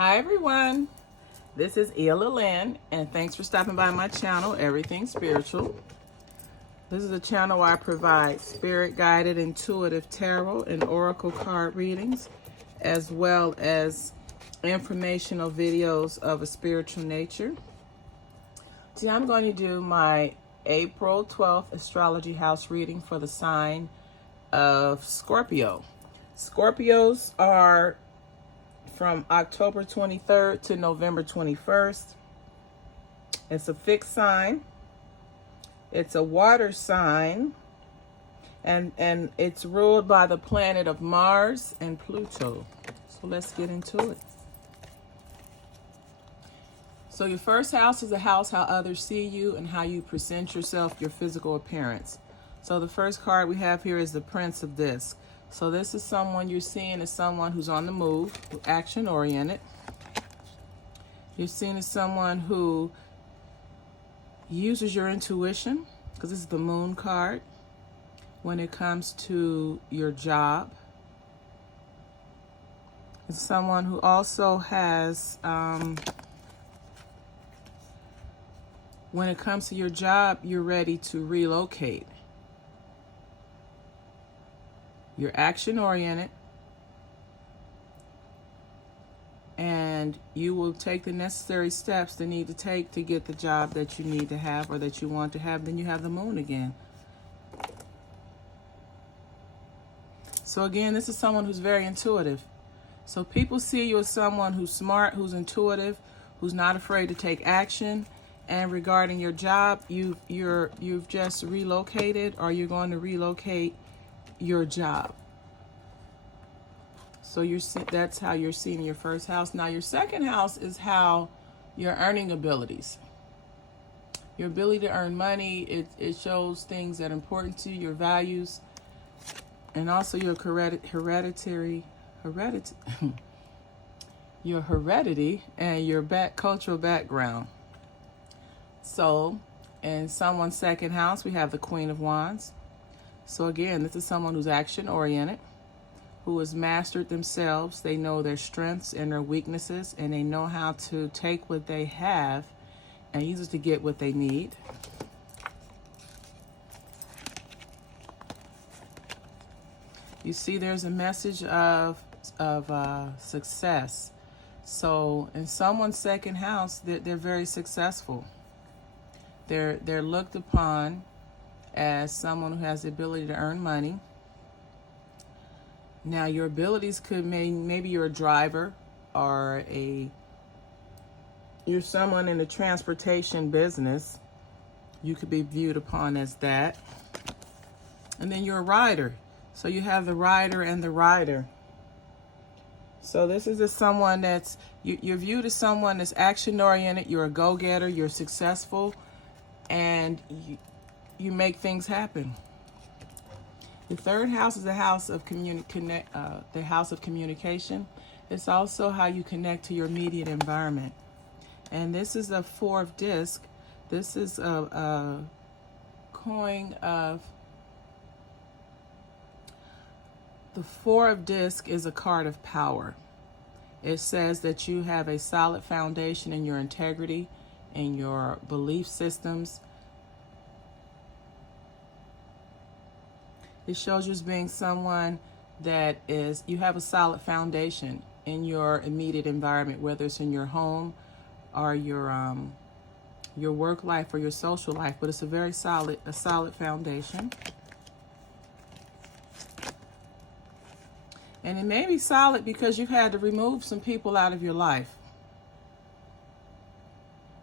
Hi everyone, this is Ella Lynn, and thanks for stopping by my channel, Everything Spiritual. This is a channel where I provide spirit-guided, intuitive tarot and oracle card readings, as well as informational videos of a spiritual nature. Today I'm going to do my April 12th astrology house reading for the sign of Scorpio. Scorpios are from October 23rd to November 21st. It's a fixed sign. It's a water sign. And it's ruled by the planet of Mars and Pluto. So let's get into it. So your first house is a house how others see you and how you present yourself, your physical appearance. So the first card we have here is the Prince of Disc. So this is someone you're seeing as someone who's on the move, action-oriented. You're seen as someone who uses your intuition, because this is the Moon card, when it comes to your job. It's someone who also has, when it comes to your job, you're ready to relocate. You're action-oriented, and you will take the necessary steps that need to take to get the job that you need to have or that you want to have. Then you have the Moon again. So again, this is someone who's very intuitive. So people see you as someone who's smart, who's intuitive, who's not afraid to take action. And regarding your job, you've just relocated, or you're going to relocate your job. So that's how you're seeing your first house. Now your second house is how your earning abilities. Your ability to earn money, it shows things that are important to you, your values, and also your heredity your heredity and your cultural background. So in someone's second house, we have the Queen of Wands. So again, this is someone who's action-oriented, who has mastered themselves. They know their strengths and their weaknesses, and they know how to take what they have and use it to get what they need. You see there's a message of success. So in someone's second house, they're very successful. They're looked upon as someone who has the ability to earn money. Now your abilities could maybe you're a driver, or you're someone in the transportation business. You could be viewed upon as that. And then you're a rider. So you have the rider and the rider. So this is just someone that's, you're viewed as someone that's action-oriented. You're a go-getter. You're successful. And you make things happen. The third house is the house of the house of communication. It's also how you connect to your immediate environment. And this is a Four of Disc. This is a coin of, the Four of Disc is a card of power. It says that you have a solid foundation in your integrity and your belief systems. It shows you as being someone that you have a solid foundation in your immediate environment, whether it's in your home or your work life or your social life, but it's a solid foundation. And it may be solid because you've had to remove some people out of your life.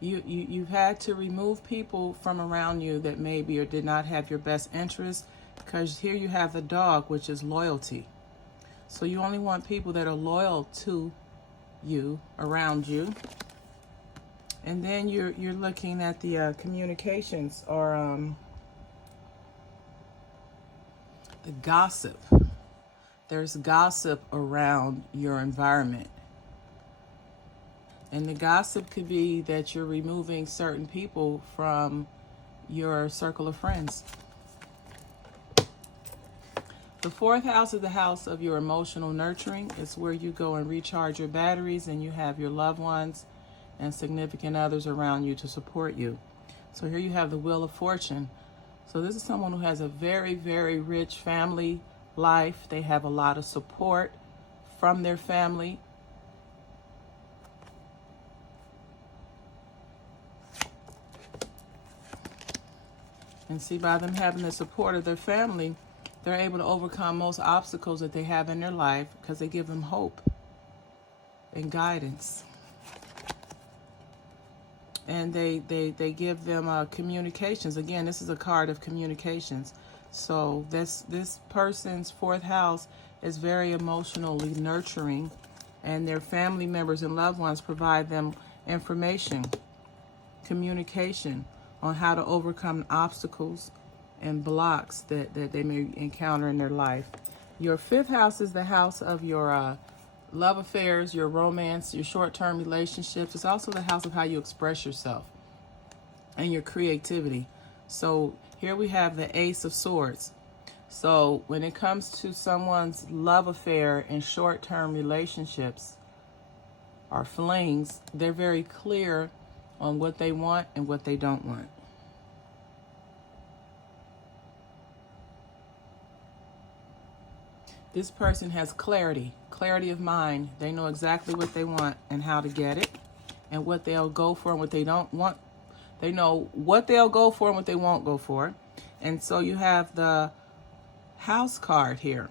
You've had to remove people from around you that maybe or did not have your best interest, because here you have the dog, which is loyalty. So you only want people that are loyal to you, around you. And then you're looking at the communications, or the gossip. There's gossip around your environment. And the gossip could be that you're removing certain people from your circle of friends. The fourth house is the house of your emotional nurturing. It's where you go and recharge your batteries, and you have your loved ones and significant others around you to support you. So here you have the Wheel of Fortune. So this is someone who has a very, very rich family life. They have a lot of support from their family. And see, by them having the support of their family, they're able to overcome most obstacles that they have in their life because they give them hope and guidance. And they give them communications. Again, this is a card of communications. So this person's fourth house is very emotionally nurturing, and their family members and loved ones provide them information, communication on how to overcome obstacles and blocks that they may encounter in their life. Your fifth house is the house of your love affairs, your romance, your short-term relationships. It's also the house of how you express yourself and your creativity. So here we have the Ace of Swords. So when it comes to someone's love affair and short-term relationships or flings, they're very clear on what they want and what they don't want. This person has clarity of mind. They know exactly what they want and how to get it, and what they'll go for and what they don't want. They know what they'll go for and what they won't go for. And so you have the House card here.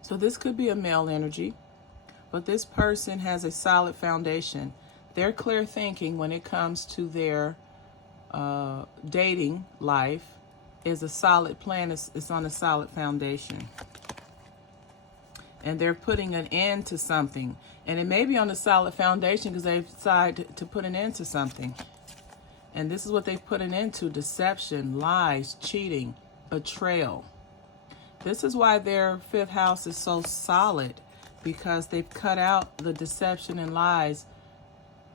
So this could be a male energy, but this person has a solid foundation. They're clear thinking when it comes to their dating life. Is a solid plan. It's on a solid foundation. And they're putting an end to something. And it may be on a solid foundation because they've decided to put an end to something. And this is what they've put an end to: deception, lies, cheating, betrayal. This is why their fifth house is so solid, because they've cut out the deception and lies,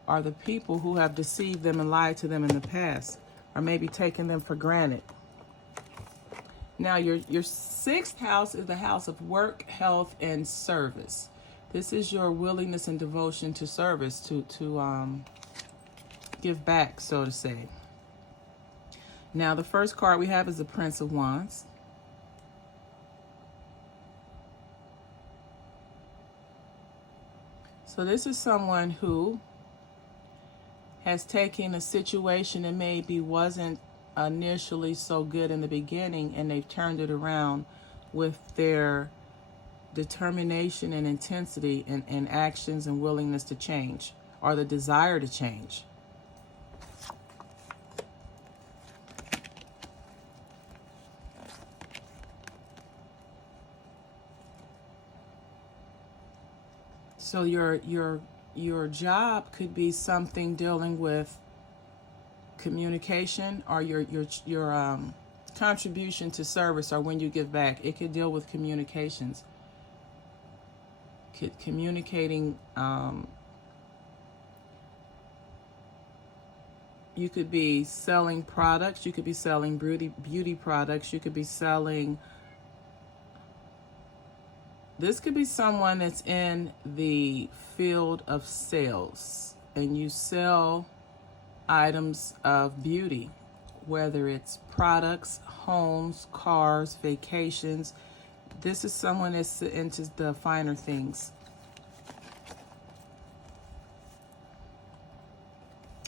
or the people who have deceived them and lied to them in the past, or maybe taken them for granted. Now, your sixth house is the house of work, health, and service. This is your willingness and devotion to service, to give back, so to say. Now, the first card we have is the Prince of Wands. So this is someone who has taken a situation that maybe wasn't initially so good in the beginning, and they've turned it around with their determination and intensity and actions and willingness to change, or the desire to change. So your job could be something dealing with communication, or your contribution to service, or when you give back. It could deal with communications, communicating. You could be selling products. You could be selling beauty products. You could be selling. This could be someone that's in the field of sales, and you sell items of beauty, whether it's products, homes, cars, vacations. This is someone that's into the finer things.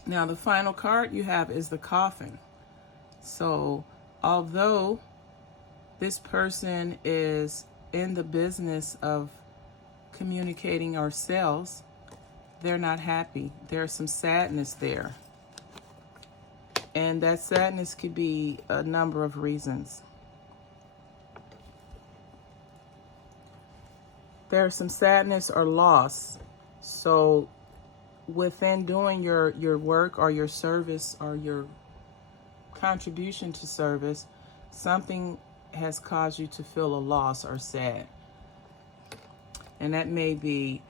Now, the final card you have is the Coffin. So, although this person is in the business of communicating or sales, they're not happy. There's some sadness there. And that sadness could be a number of reasons. There's some sadness or loss. So within doing your work or your service or your contribution to service, something has caused you to feel a loss or sad. And that may be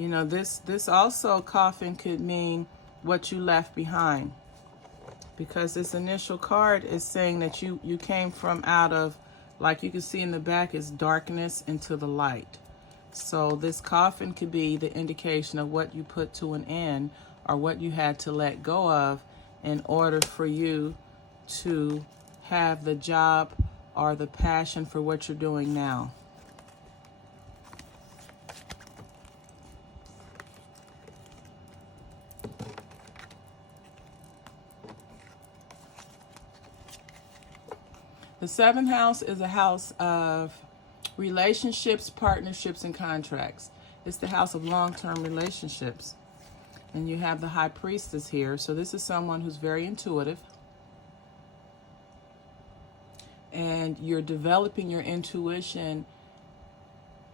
You know, this also coffin could mean what you left behind, because this initial card is saying that you came from out of, like you can see in the back, is darkness into the light. So this coffin could be the indication of what you put to an end, or what you had to let go of in order for you to have the job or the passion for what you're doing now. The seventh house is a house of relationships, partnerships, and contracts. It's the house of long-term relationships. And you have the high priestess here. So this is someone who's very intuitive. And you're developing your intuition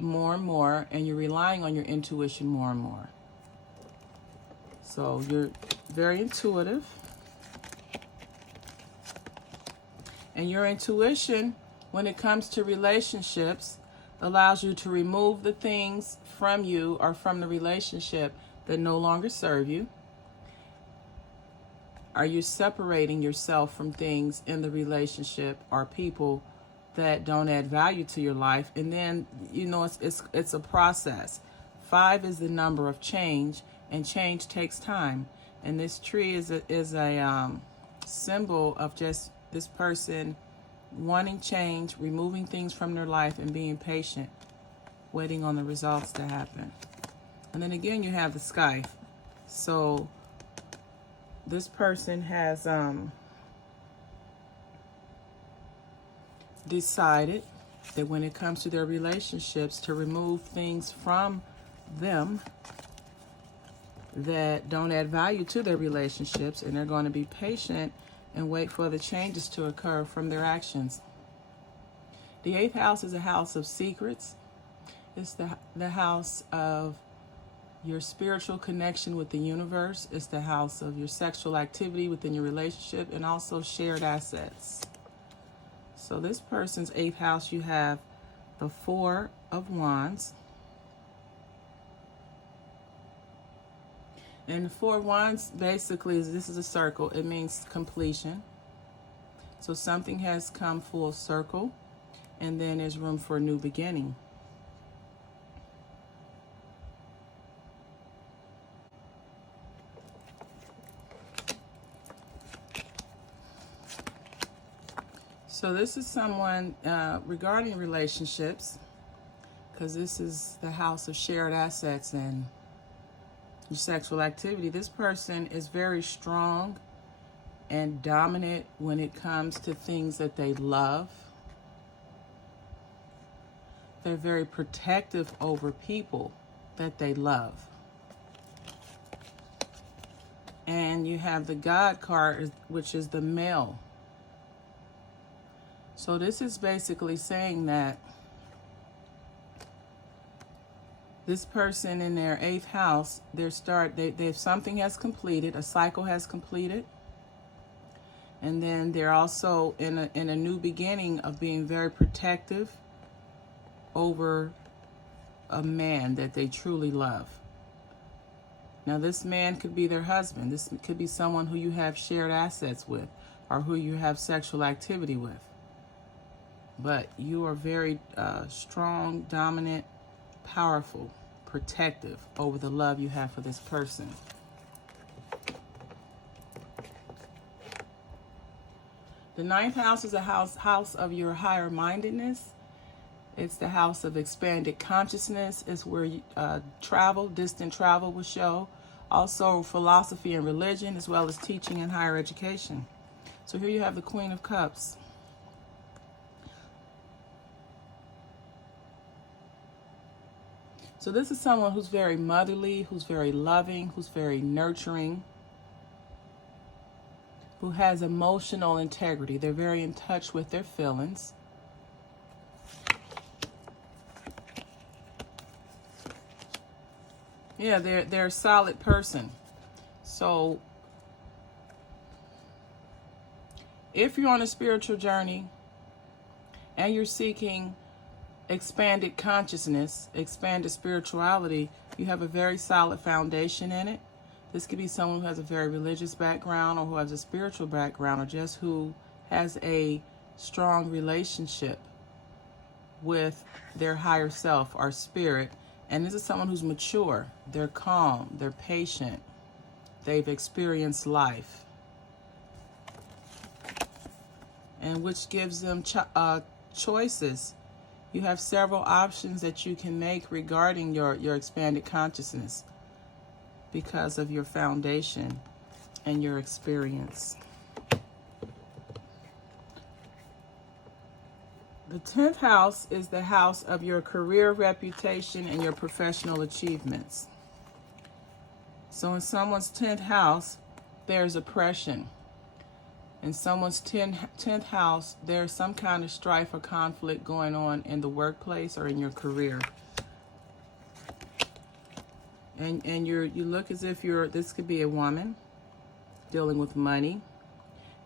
more and more, and you're relying on your intuition more and more. So you're very intuitive. And your intuition, when it comes to relationships, allows you to remove the things from you or from the relationship that no longer serve you. Are you separating yourself from things in the relationship or people that don't add value to your life? And then, you know, it's a process. 5 is the number of change, and change takes time. And this tree is a symbol of just this person wanting change, removing things from their life, and being patient, waiting on the results to happen. And then again, you have the sky. So this person has decided that when it comes to their relationships, to remove things from them that don't add value to their relationships, and they're going to be patient and wait for the changes to occur from their actions. The 8th house is a house of secrets. It's the house of your spiritual connection with the universe. It's the house of your sexual activity within your relationship, and also shared assets. So this person's 8th house, you have the 4 of Wands. And the 4 of Wands basically this is a circle. It means completion. So something has come full circle, and then there's room for a new beginning. So this is someone regarding relationships, because this is the house of shared assets and your sexual activity. This person is very strong and dominant when it comes to things that they love. They're very protective over people that they love. And you have the God card, which is the male. So this is basically saying that this person in their 8th house, something has completed, a cycle has completed. And then they're also in a new beginning of being very protective over a man that they truly love. Now this man could be their husband. This could be someone who you have shared assets with, or who you have sexual activity with. But you are very strong, dominant, powerful, protective over the love you have for this person. The 9th house is a house of your higher mindedness. It's the house of expanded consciousness. It's where distant travel will show. Also philosophy and religion, as well as teaching and higher education. So here you have the Queen of Cups. So this is someone who's very motherly, who's very loving, who's very nurturing, who has emotional integrity. They're very in touch with their feelings. Yeah, they're a solid person. So if you're on a spiritual journey and you're seeking expanded consciousness, expanded spirituality, you have a very solid foundation in it. This could be someone who has a very religious background, or who has a spiritual background, or just who has a strong relationship with their higher self or spirit. And this is someone who's mature, they're calm, they're patient, they've experienced life, and which gives them choices. You have several options that you can make regarding your expanded consciousness because of your foundation and your experience. The 10th house is the house of your career, reputation, and your professional achievements. So in someone's 10th house, there's oppression. In someone's 10th house, there's some kind of strife or conflict going on in the workplace or in your career. And you look as if this could be a woman dealing with money,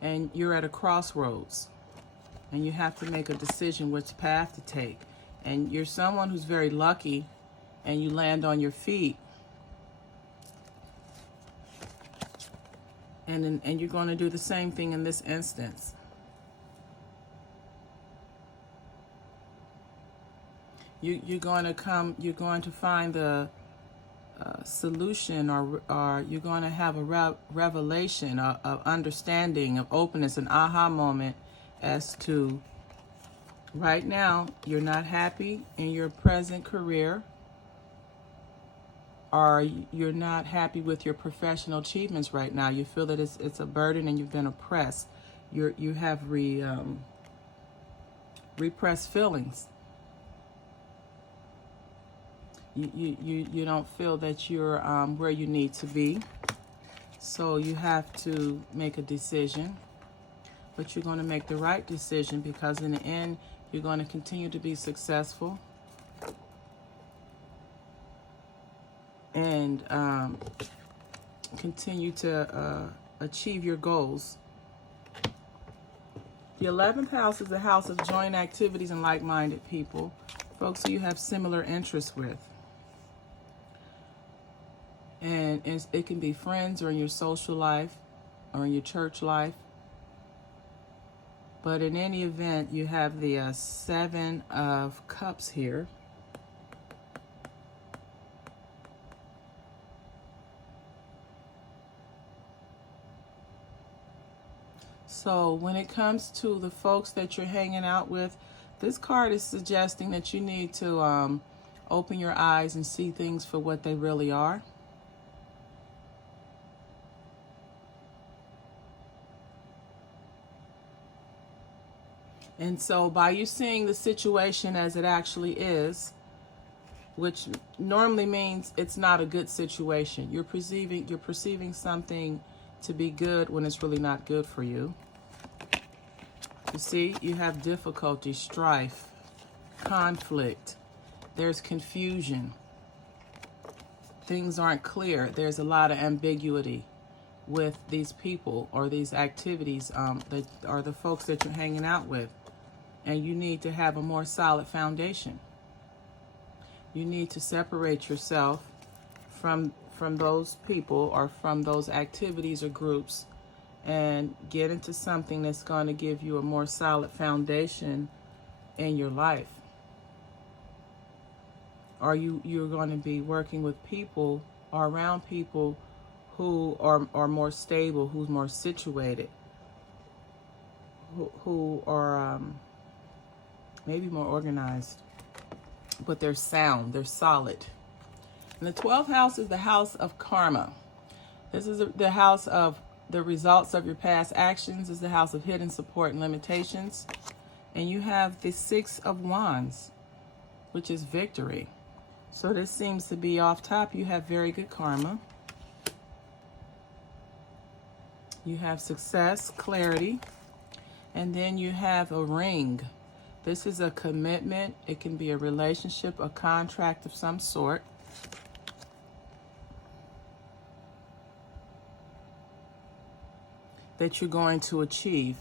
and you're at a crossroads, and you have to make a decision which path to take. And you're someone who's very lucky, and you land on your feet. And you're going to do the same thing in this instance. You're going to find the solution, or you're going to have a revelation of understanding, of openness, an aha moment as to right now you're not happy in your present career, or you're not happy with your professional achievements right now. You feel that it's a burden and you've been oppressed. You have repressed feelings. You don't feel that you're where you need to be. So you have to make a decision. But you're going to make the right decision, because in the end, you're going to continue to be successful. And continue to achieve your goals. The 11th house is the house of joint activities and like-minded people, folks who you have similar interests with. And it can be friends, or in your social life, or in your church life. But in any event, you have the 7 of Cups here. So when it comes to the folks that you're hanging out with, this card is suggesting that you need to open your eyes and see things for what they really are. And so by you seeing the situation as it actually is, which normally means it's not a good situation. You're perceiving something to be good when it's really not good for you. You see, you have difficulty, strife, conflict. There's confusion. Things aren't clear. There's a lot of ambiguity with these people or these activities that are the folks that you're hanging out with. And you need to have a more solid foundation. You need to separate yourself from those people or from those activities or groups, and get into something that's going to give you a more solid foundation in your life. Or you're going to be working with people or around people who are more stable, who's more situated, who are maybe more organized, but they're sound, they're solid. And the 12th house is the house of karma. This is the house of the results of your past actions. This is the house of hidden support and limitations. And you have the 6 of Wands, which is victory. So this seems to be off top. You have very good karma. You have success, clarity. And then you have a ring. This is a commitment. It can be a relationship, a contract of some sort. That you're going to achieve.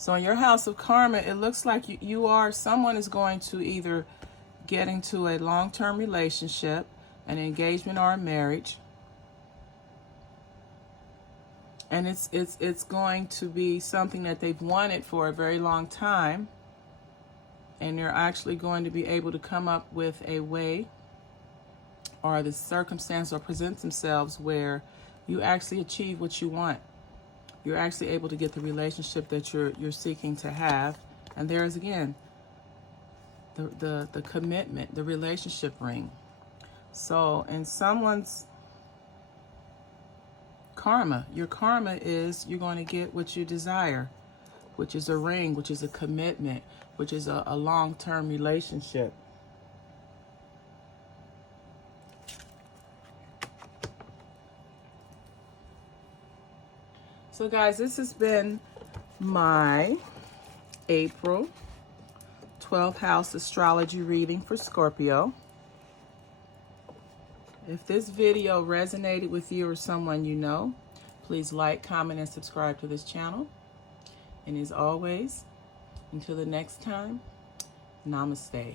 So in your house of karma, it looks like someone is going to either get into a long-term relationship, an engagement, or a marriage. And it's going to be something that they've wanted for a very long time. And they're actually going to be able to come up with a way, or the circumstance, or present themselves where you actually achieve what you want. You're actually able to get the relationship that you're seeking to have. And there's again the commitment, the relationship ring. So in someone's karma, your karma is you're going to get what you desire, which is a ring, which is a commitment, which is a long-term relationship. So guys, this has been my April 12th house astrology reading for Scorpio. If this video resonated with you or someone you know, please like, comment, and subscribe to this channel. And as always, until the next time, namaste.